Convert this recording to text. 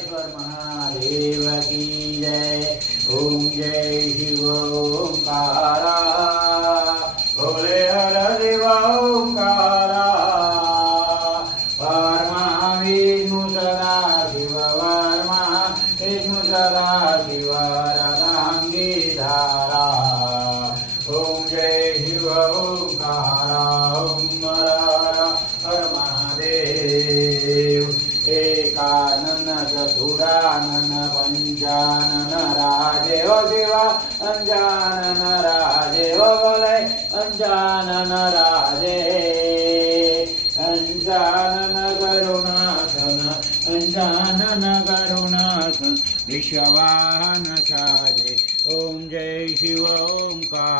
ओंकारेश्वर महादेव की जय। ओम जय शिव ओंकारा भोले हर देव ओंकारा वर्मा विष्णु सदा शिव वर्मा विष्णु सदा शिव रंगी धारा। ओम जय शिव ओंकारा ओम हर महादेव। एकानन चतुरानन पंचानन राजे ओ शिवा पंचानन राजे ओ बोले पंचानन राजे। पंचानन करुणासन पंचानन करुणासन विश्ववाहन साजे। ओम जय शिव ओंकार।